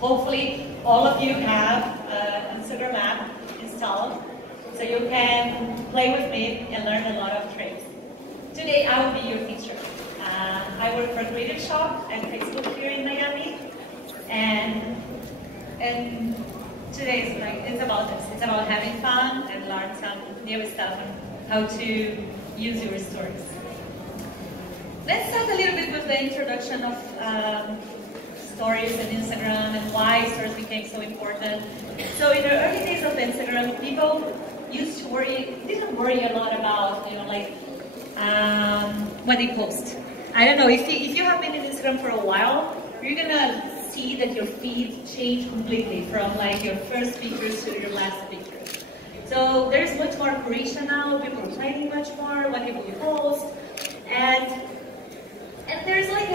Hopefully, all of you have an Instagram app installed, so you can play with me and learn a lot of tricks. Today, I will be your teacher. I work for Creative Shop and Facebook here in Miami, and today is it's about this. It's about having fun and learn some new stuff on how to use your stories. Let's start a little bit with the introduction of stories and Instagram and why stories became so important. So in the early days of Instagram, people used to didn't worry a lot about, what they post. I don't know, if you have been in Instagram for a while, you're gonna see that your feed changed completely from like your first pictures to your last pictures. So there's much more curation now, people are planning much more what people post, and there's like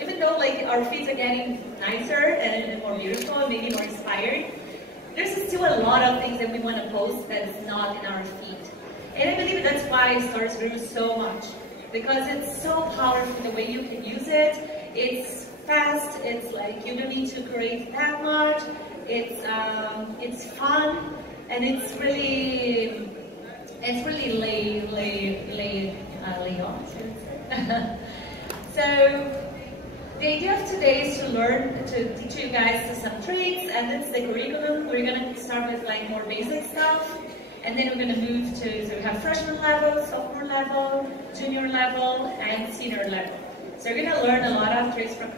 even though like our feeds are getting nicer and more beautiful and maybe more inspiring, there's still a lot of things that we want to post that's not in our feed. And I believe that's why stories grew so much, because it's so powerful the way you can use it. It's fast, it's like you don't need to create that much, it's fun, and it's really lay on. So the idea of today is to teach you guys some tricks, and that's the curriculum. We're gonna start with like more basic stuff, and then we're gonna move to, so we have freshman level, sophomore level, junior level, and senior level. So we're gonna learn a lot of tricks from,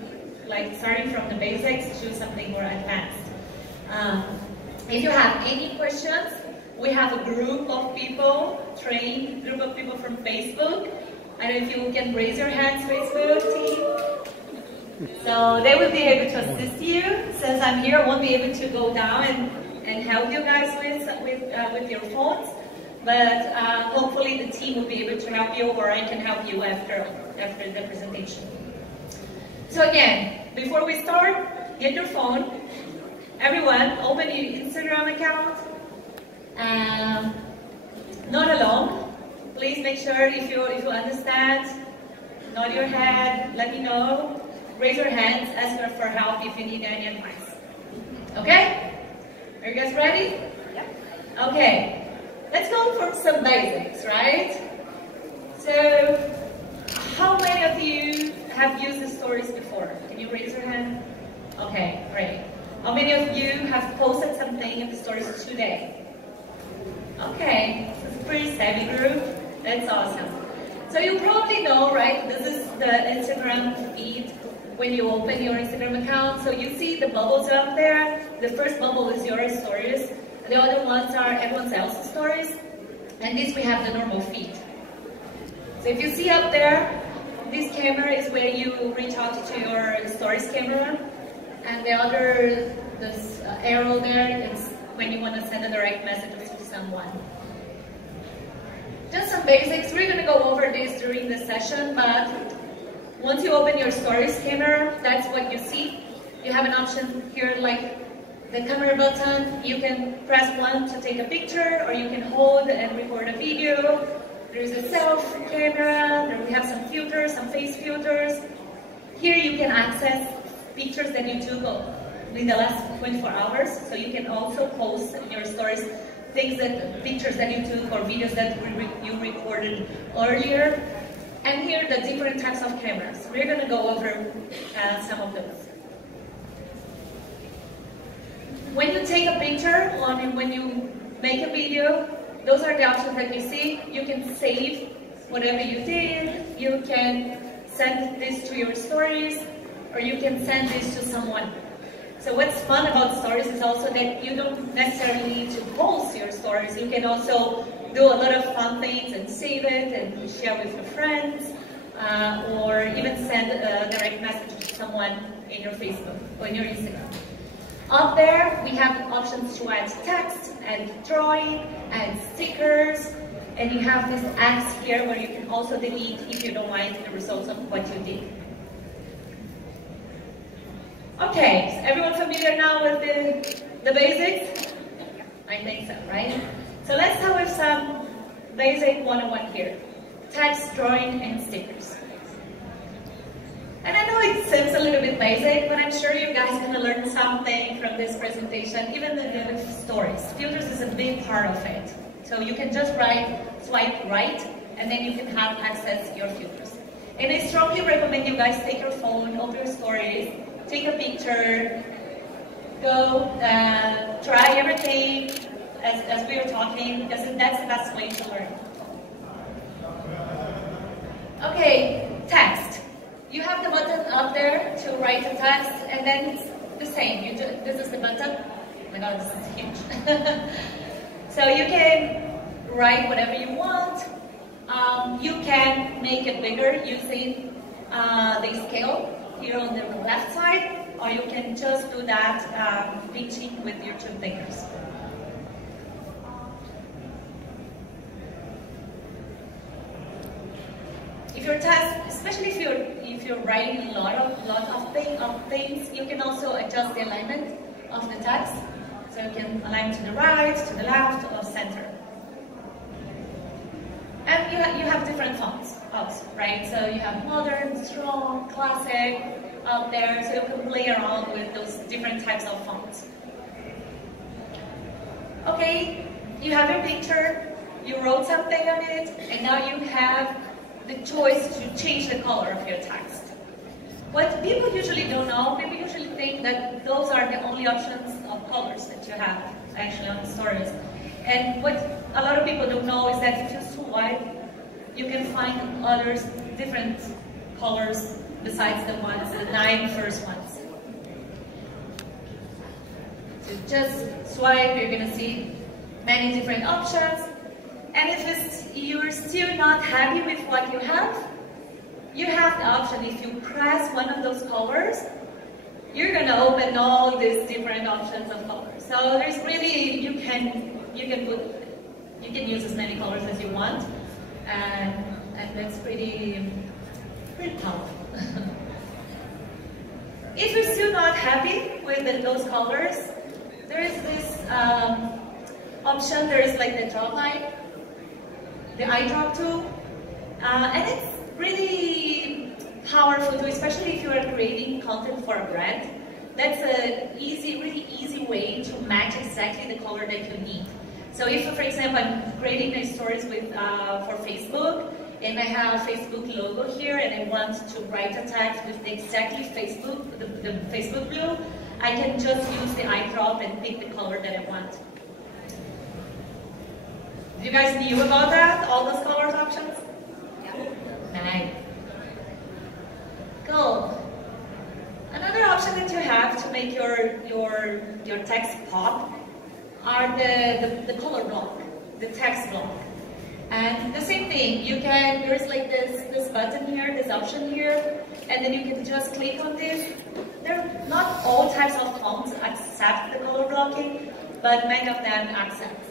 like starting from the basics to something more advanced. If you have any questions, we have a group of people, trained group of people from Facebook. I don't know if you can raise your hands, Facebook team. So they will be able to assist you. Since I'm here, I won't be able to go down and help you guys with your phones. But hopefully the team will be able to help you, or I can help you after the presentation. So again, before we start, get your phone. Everyone, open your Instagram account. Not alone. Please make sure if you understand, nod your head, let me know, raise your hands, ask for help if you need any advice. Okay? Are you guys ready? Yeah. Okay. Let's go for some basics, right? So, how many of you have used the stories before? Can you raise your hand? Okay, great. How many of you have posted something in the stories today? Okay, so it's a pretty savvy group. That's awesome. So you probably know, right? This is the Instagram feed when you open your Instagram account. So you see the bubbles up there. The first bubble is your stories. The other ones are everyone else's stories. And this we have the normal feed. So if you see up there, this camera is where you reach out to your stories camera. And the other, this arrow there, is when you want to send a direct message to someone. Just some basics. We're going to go over this during the session, but once you open your stories camera, that's what you see. You have an option here like the camera button. You can press 1 to take a picture, or you can hold and record a video. There's a self camera. There we have some filters, some face filters. Here you can access pictures that you took in the last 24 hours, so you can also post in your stories pictures that you took or videos that you recorded earlier. And here the different types of cameras. We're going to go over some of those. When you take a picture, or when you make a video, those are the options that you see. You can save whatever you did, you can send this to your stories, or you can send this to someone. So what's fun about stories is also that you don't necessarily need to post your stories. You can also do a lot of fun things and save it and share with your friends, or even send a direct message to someone in your Facebook or in your Instagram. Up there, we have options to add text, add drawing, add stickers, and you have this X here where you can also delete if you don't like the results of what you did. Okay, is everyone familiar now with the basics? I think so, right? So let's start with some basic 101 here. Text, drawing, and stickers. And I know it seems a little bit basic, but I'm sure you guys are going to learn something from this presentation, even the stories. Filters is a big part of it. So you can just swipe right, and then you can have access to your filters. And I strongly recommend you guys take your phone, open your stories, take a picture, go try everything as we were talking, because that's the best way to learn. Okay, text. You have the button up there to write the text, and then it's the same. This is the button. Oh my god, this is huge. So you can write whatever you want. You can make it bigger using the scale here on the left side, or you can just do that pinching with your 2 fingers. If your text, especially if you're writing a lot of things, you can also adjust the alignment of the text, so you can align to the right, to the left, or center. And you have different fonts also, right? So you have modern, strong, classic out there, so you can play around with those different types of fonts. Okay, you have your picture, you wrote something on it, and now you have the choice to change the color of your text. What people usually don't know, people usually think that those are the only options of colors that you have actually on the stories. And what a lot of people don't know is that if you swipe, you can find others, different colors besides the 9 first ones. So just swipe, you're going to see many different options. And if you're still not happy with what you have the option, if you press one of those colors, you're going to open all these different options of colors. So there's really, you can use as many colors as you want, and that's pretty powerful. If you're still not happy with those colors, there is this option. There is like the drop line, the eyedrop tool, and it's really powerful too, especially if you are creating content for a brand. That's a really easy way to match exactly the color that you need. So if, for example, I'm creating my stories for Facebook, and I have a Facebook logo here, and I want to write a text with exactly the Facebook blue, I can just use the eyedrop and pick the color that I want. You guys knew about that? All those colors options? Yeah. Nice. Cool. Another option that you have to make your text pop are the color block, the text block. And the same thing, there's like this button here, this option here, and then you can just click on this. Not all types of fonts accept the color blocking, but many of them accept.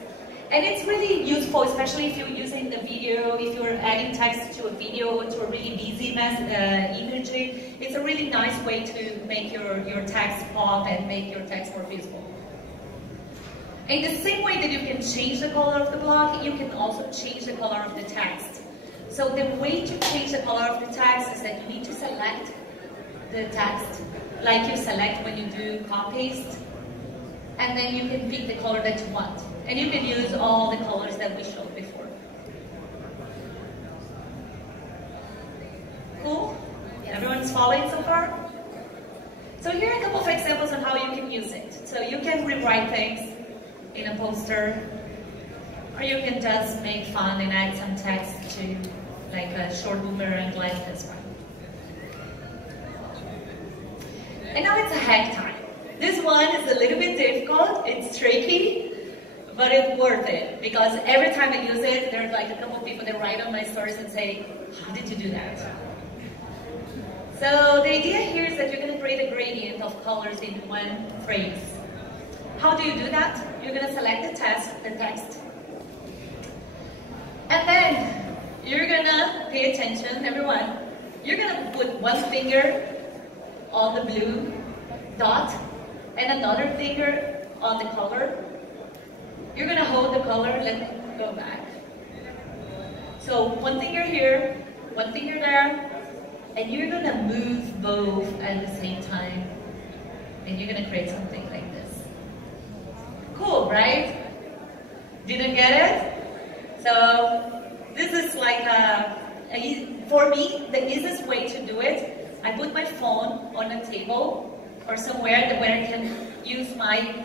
And it's really useful, especially if you're using the video, if you're adding text to a video, to a really busy imagery. It's a really nice way to make your text pop and make your text more visible. In the same way that you can change the color of the block, you can also change the color of the text. So the way to change the color of the text is that you need to select the text, like you select when you do copy-paste, and then you can pick the color that you want. And you can use all the colors that we showed before. Cool? Everyone's following so far? So here are a couple of examples on how you can use it. So you can rewrite things in a poster, or you can just make fun and add some text to like a short boomerang like this one. And now it's a hack time. This one is a little bit difficult, it's tricky, but it's worth it, because every time I use it, there's like a couple of people that write on my stories and say, how did you do that? So the idea here is that you're going to create a gradient of colors in one phrase. How do you do that? You're going to select the text, and then you're going to pay attention, everyone. You're going to put one finger on the blue dot and another finger on the color. You're going to hold the color, let it go back. So one finger here, one finger there, and you're gonna move both at the same time, and you're gonna create something like this. Cool, right? Didn't get it? So this is like for me, the easiest way to do it, I put my phone on a table or somewhere where I can use my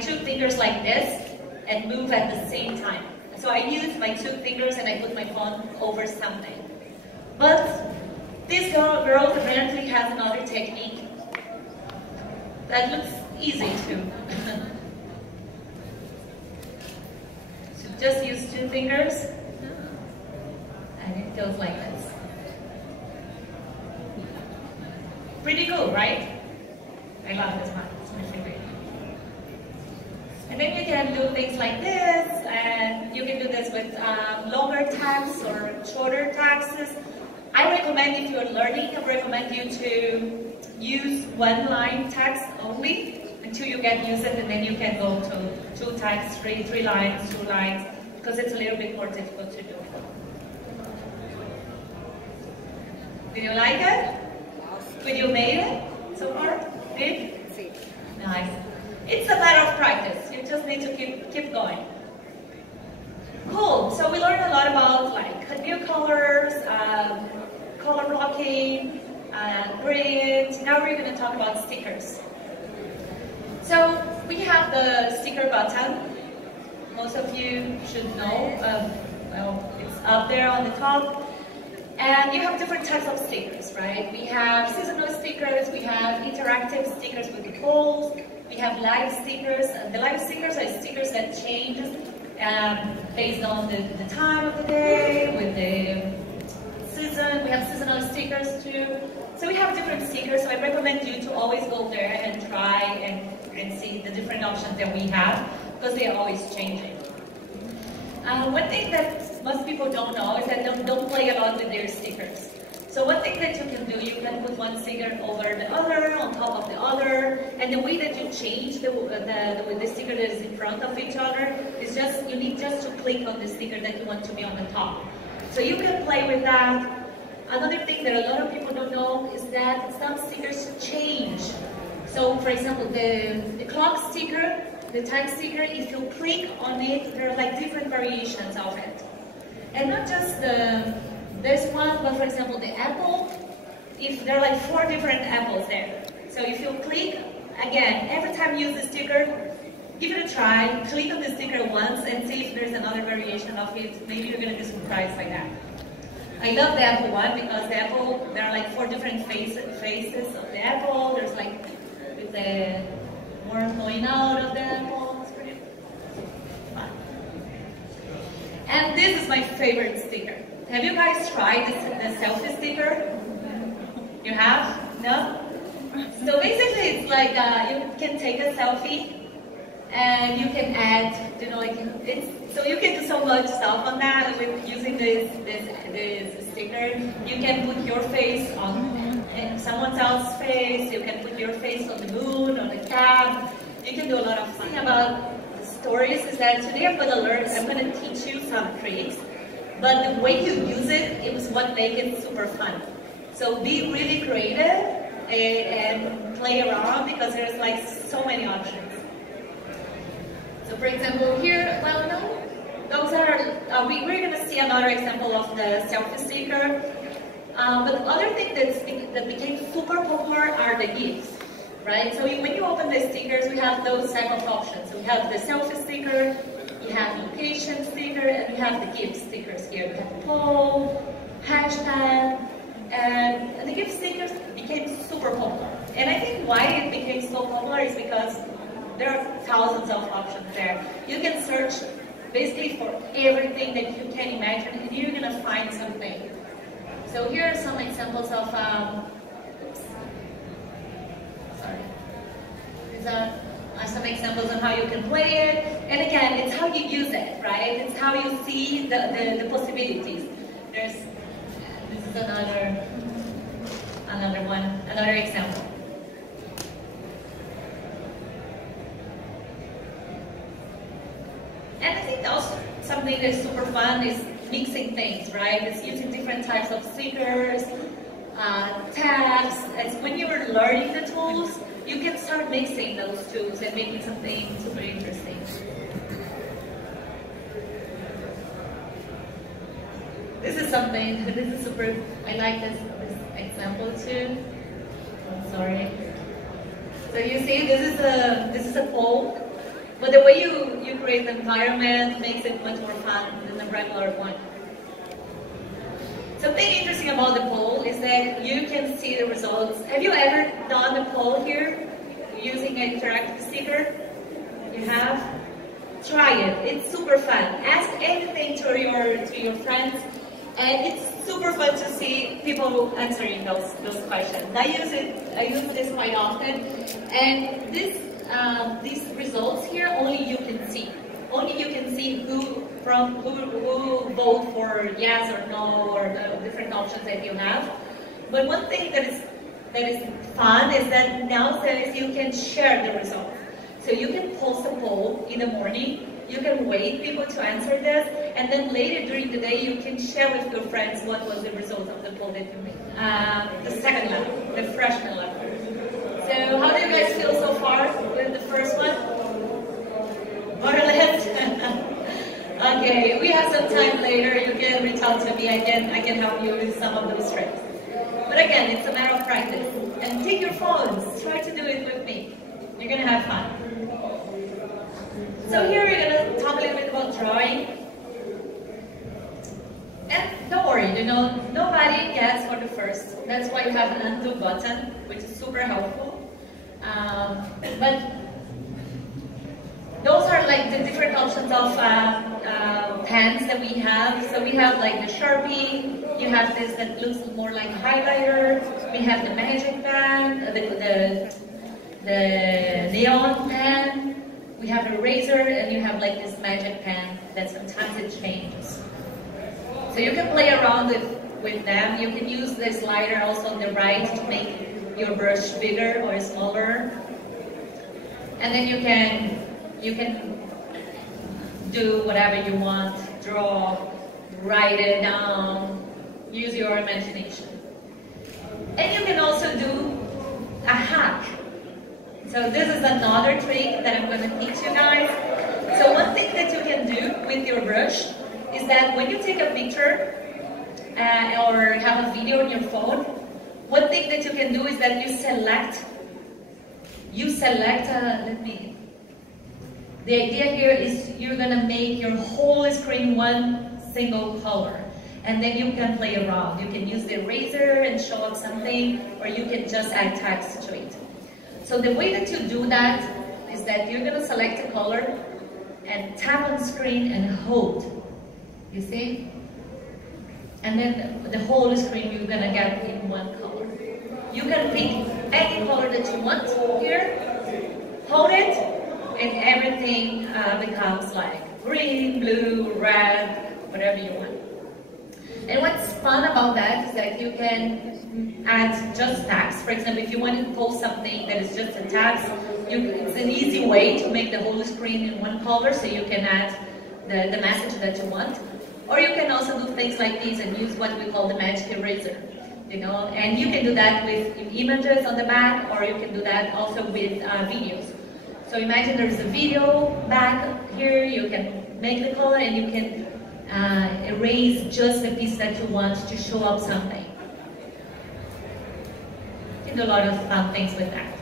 two fingers like this and move at the same time. So I use my two fingers and I put my phone over something. But this girl apparently has another technique that looks easy too. So just use two fingers and it goes like this. Pretty cool, right? I love this one, it's my favorite. And then you can do things like this, and you can do this with longer tags or shorter tags. I recommend, if you're learning, I recommend you to use one line text only until you get used to it, and then you can go to two tags, three lines, 2 lines, because it's a little bit more difficult to do. Did you like it? Did you made it so far? Did? Nice. It's a matter of practice. You just need to keep going. Cool. So we learned a lot about like new colors, color blocking, grid. Now we're going to talk about stickers. So we have the sticker button. Most of you should know. Well, it's up there on the top. And you have different types of stickers, right? We have seasonal stickers, we have interactive stickers with the polls, we have live stickers. The live stickers are stickers that change based on the time of the day, with the season. We have seasonal stickers too. So we have different stickers, so I recommend you to always go there and try and see the different options that we have, because they are always changing. One thing that most people don't know is that they don't play a lot with their stickers. So one thing that you can do, you can put one sticker over the other, on top of the other, and the way that you change the sticker that is in front of each other is just, you need just to click on the sticker that you want to be on the top. So you can play with that. Another thing that a lot of people don't know is that some stickers change. So for example, the clock sticker, the tag sticker, if you click on it, there are like different variations of it. And not just this one, but for example, the apple, if there are like 4 different apples there. So if you click, again, every time you use the sticker, give it a try, click on the sticker once and see if there's another variation of it. Maybe you're going to be surprised by that. I love the apple one because the apple, there are like 4 different faces of the apple. There's like with the worm flowing out of the apple. It's pretty fun. And this is my favorite sticker. Have you guys tried the selfie sticker? You have? No? So basically it's like you can take a selfie and you can add, you know, like so you can do so much stuff on that with using this sticker. You can put your face on someone else's face. You can put your face on the moon, on the cap. You can do a lot of fun. About the stories is that today I'm going to teach you some tricks, but the way you use it is what makes it super fun. So be really creative and play around because there's like so many options. So for example here, well no, those are, we're going to see another example of the selfie sticker. But the other thing that became super popular are the GIFs, right? So when you open the stickers, we have those type of options. So we have the selfie sticker, we have location sticker, and we have the GIF stickers here. We have poll, hashtag, and the GIF stickers became super popular. And I think why it became so popular is because there are thousands of options there. You can search basically for everything that you can imagine, and you're going to find something. So here are some examples of, these are some examples of how you can play it. And again, it's how you use it, right? It's how you see the possibilities. This is another one, another example. And I think also something that's super fun is mixing things, right? It's using different types of stickers. learning the tools, you can start mixing those tools and making something super interesting. This is something, this is super, I like this example too. I'm sorry. So you see, this is a pole, but the way you create the environment makes it much more fun than the regular one. Something interesting about the poll is that you can see the results. Have you ever done a poll here using an interactive sticker? You have? Try it. It's super fun. Ask anything to your friends, and it's super fun to see people answering those questions. I use this quite often, and these results here only you can see. Only you can see who vote for yes or no, or the different options that you have. But one thing that is fun is that nowadays you can share the results. So you can post a poll in the morning, you can wait people to answer this, and then later during the day you can share with your friends what was the result of the poll that you made. The second level, the freshman level. So how do you guys feel so far with the first one? Borderlands? Okay, we have some time later. You can reach out to me. I can help you with some of those tricks. But again, it's a matter of practice. And take your phones. Try to do it with me. You're gonna have fun. So here we're gonna talk a little bit about drawing. And don't worry, nobody gets for the first. That's why you have an undo button, which is super helpful. But those are like the different options of pens that we have. So we have like the Sharpie, you have this that looks more like a highlighter, we have the magic pen, the neon pen, we have an eraser, and you have like this magic pen that sometimes it changes. So you can play around with them. You can use the slider also on the right to make your brush bigger or smaller. And then you can do whatever you want, draw, write it down, use your imagination. And you can also do a hack. So this is another trick that I'm going to teach you guys. So one thing that you can do with your brush is that when you take a picture or have a video on your phone, one thing that you can do is that the idea here is you're gonna make your whole screen one single color, and then you can play around. You can use the eraser and show up something, or you can just add text to it. So the way that you do that is that you're gonna select a color and tap on the screen and hold. You see? And then the whole screen you're gonna get in one color. You can pick any color that you want here, hold it, and everything becomes like green, blue, red, whatever you want. And what's fun about that is that you can add just text. For example, if you want to post something that is just a text, it's an easy way to make the whole screen in one color, so you can add the message that you want. Or you can also do things like this and use what we call the magic eraser. And you can do that with images on the back, or you can do that also with videos. So imagine there's a video back here, you can make the color and you can erase just the piece that you want to show up something. You can do a lot of fun things with that.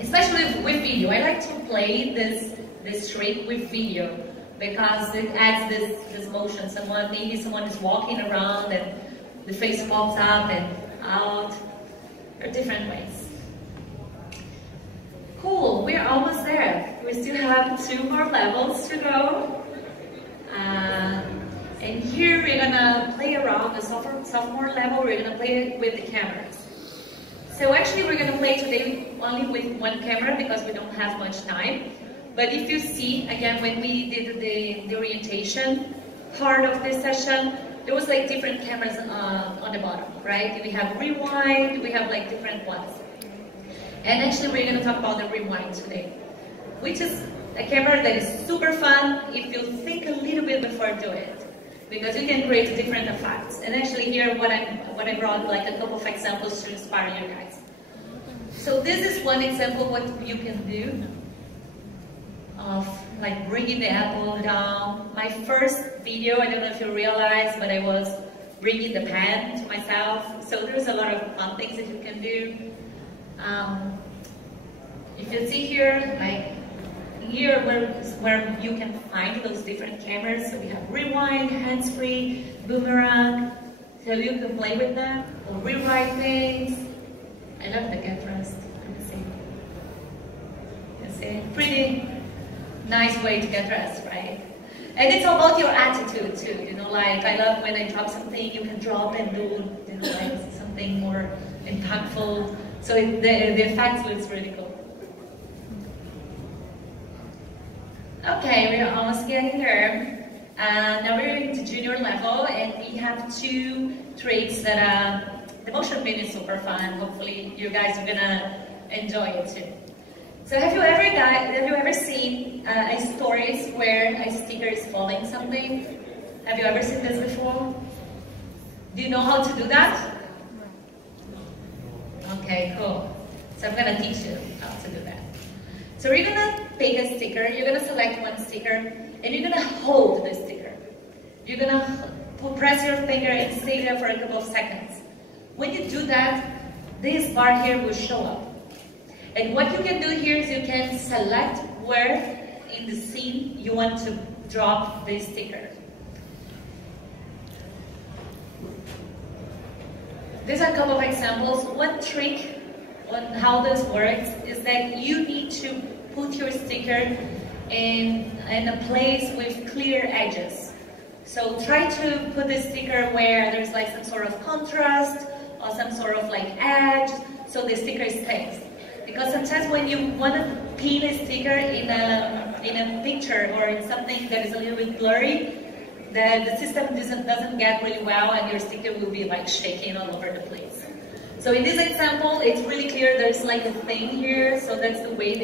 Especially with video. I like to play this trick with video because it adds this motion. Maybe someone is walking around and the face pops up and out. There are different ways. Cool, we're almost there. We still have 2 more levels to go. And here we're gonna play around the sophomore level. We're gonna play with the cameras. So actually we're gonna play today only with one camera because we don't have much time. But if you see, again, when we did the orientation part of this session, there was like different cameras on the bottom, right? We have rewind, we have like different ones. And actually we're going to talk about the rewind today, which is a camera that is super fun if you think a little bit before doing it, because you can create different effects. And actually here what I brought like a couple of examples to inspire you guys. So this is one example what you can do of like bringing the apple down. My first video, I don't know if you realize, but I was bringing the pen to myself. So there's a lot of fun things that you can do. If you see here, like here where you can find those different cameras. So we have rewind, hands-free, boomerang, so you can play with them or rewrite things. I love the get dressed. You see, pretty nice way to get dressed, right? And it's about your attitude too. You know, like I love when I drop something, you can drop and do, you know, like something more impactful. So the effect looks really cool. Okay, we're almost getting there. Now we're going to junior level, and we have two tricks that the motion pin is super fun. Hopefully, you guys are gonna enjoy it too. So, have you ever seen stories where a sticker is following something? Have you ever seen this before? Do you know how to do that? Okay, cool. So I'm gonna teach you how to do that. So you're gonna take a sticker, you're gonna select one sticker, and you're gonna hold the sticker. You're gonna press your finger and stay there for a couple of seconds. When you do that, this bar here will show up. And what you can do here is you can select where in the scene you want to drop the sticker. There's a couple of examples. One trick on how this works is that you need to put your sticker in a place with clear edges. So try to put the sticker where there's like some sort of contrast or some sort of like edge, so the sticker stays. Because sometimes when you want to pin a sticker in a picture or in something that is a little bit blurry, the system doesn't get really well, and your sticker will be like shaking all over the place. So in this example, it's really clear there's like a thing here, so that's the way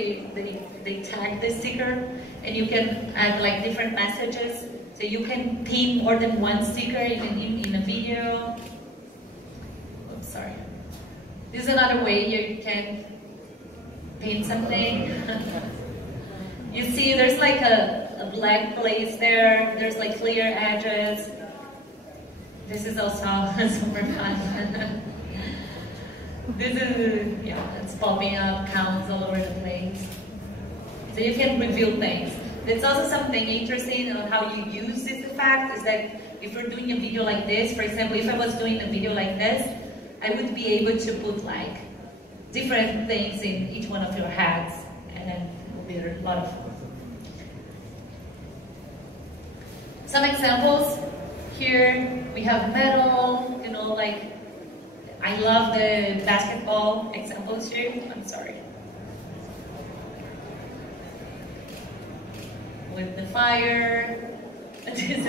they tag the sticker, and you can add like different messages. So you can pin more than one sticker in a video. Oops, sorry. This is another way you can pin something. You see there's like a black place there, there's like clear edges. This is also super fun. This is, yeah, it's popping up, counts all over the place. So you can reveal things. There's also something interesting on how you use this effect, is that if you're doing a video like this, for example, if I was doing a video like this, I would be able to put like different things in each one of your heads, and then it will be a lot of fun. Some examples here, we have metal, you know, like, I love the basketball examples here. I'm sorry. With the fire, this is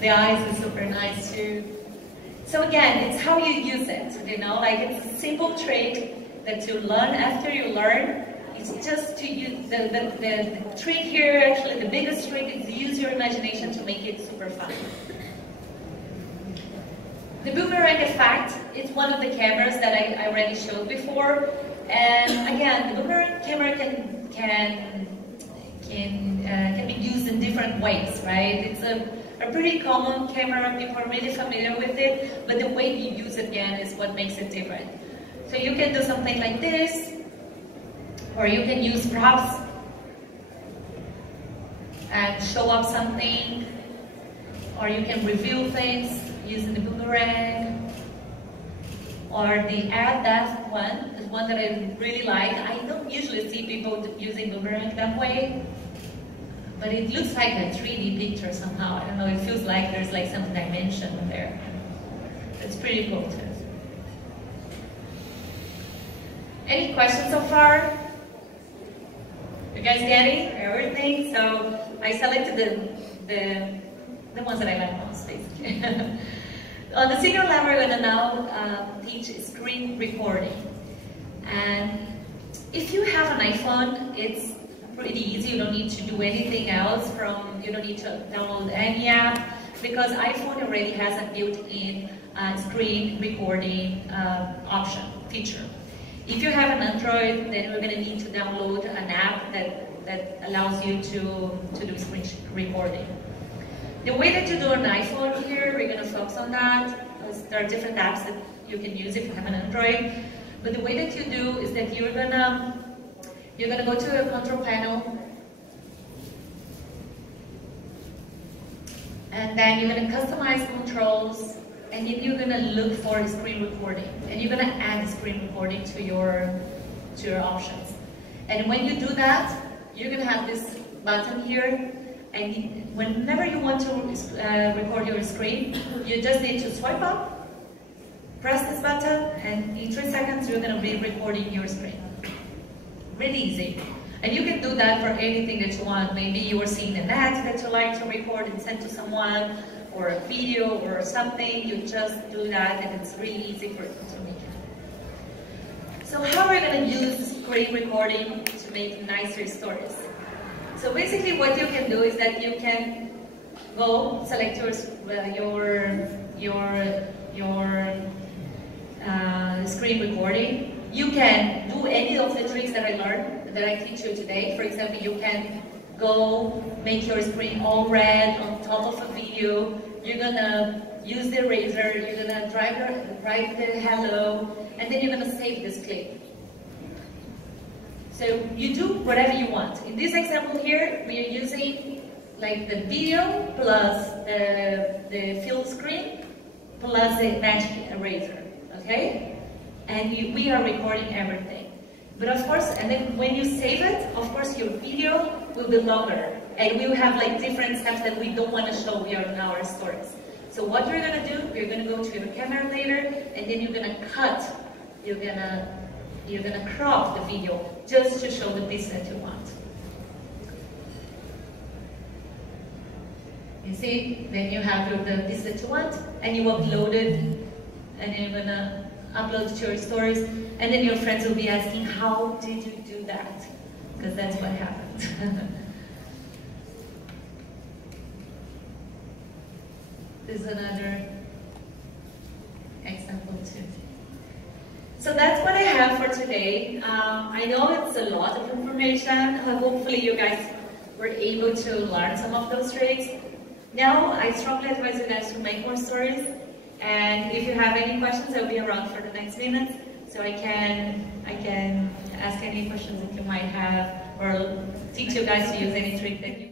the eyes is super nice too. So again, it's how you use it, you know, like it's a simple trick that you learn after you learn. It's just to use the trick here, actually the biggest trick is to use your imagination to make it super fun. The boomerang effect is one of the cameras that I already showed before, and again, the boomerang camera can be used in different ways, right? It's a pretty common camera, people are really familiar with it, but the way you use it again is what makes it different. So you can do something like this, or you can use props and show up something, or you can reveal things using the boomerang, or the add depth one is one that I really like. I don't usually see people using boomerang that way, but it looks like a 3D picture somehow. I don't know, it feels like there's like some dimension there. It's pretty cool too. Any questions so far? You guys getting everything? So I selected the ones that I like most, basically. On the senior level, we're going to now teach screen recording. And if you have an iPhone, it's pretty easy. You don't need to do anything else you don't need to download any app, because iPhone already has a built-in screen recording feature. If you have an Android, then we're going to need to download an app that allows you to do screen recording. The way that you do an iPhone here, we're going to focus on that, because there are different apps that you can use if you have an Android. But the way that you do is that you're gonna go to your control panel, and then you're gonna customize controls, and then you're gonna look for screen recording, and you're gonna add screen recording to your options. And when you do that, you're gonna have this button here, and whenever you want to record your screen, you just need to swipe up, press this button, and in 3 seconds you're going to be recording your screen. Really easy. And you can do that for anything that you want. Maybe you are seeing an ad that you like to record and send to someone, or a video or something. You just do that, and it's really easy for you to make it. So how are we going to use screen recording to make nicer stories? So basically what you can do is that you can go select your screen recording. You can do any of the tricks that I learned, that I teach you today. For example, you can go make your screen all red on top of a video. You're gonna use the eraser, you're gonna write the hello, and then you're gonna save this clip. So you do whatever you want. In this example here, we are using like the video plus the fill screen plus the magic eraser, okay? And we are recording everything. But of course, and then when you save it, of course your video will be longer, and we will have like different steps that we don't want to show here in our stories. So what you're gonna do, you're gonna go to your camera later, and then you're gonna cut, you're gonna crop the video just to show the piece that you want. You see, then you have the piece that you want, and you upload it, and then you're gonna upload to your stories, and then your friends will be asking, how did you do that? Because that's what happened. There's another example too. So that's what I have for today. I know it's a lot of information. Hopefully you guys were able to learn some of those tricks. Now, I strongly advise you guys to make more stories. And if you have any questions, I'll be around for the next minutes, so I can ask any questions that you might have, or teach you guys to use any trick that you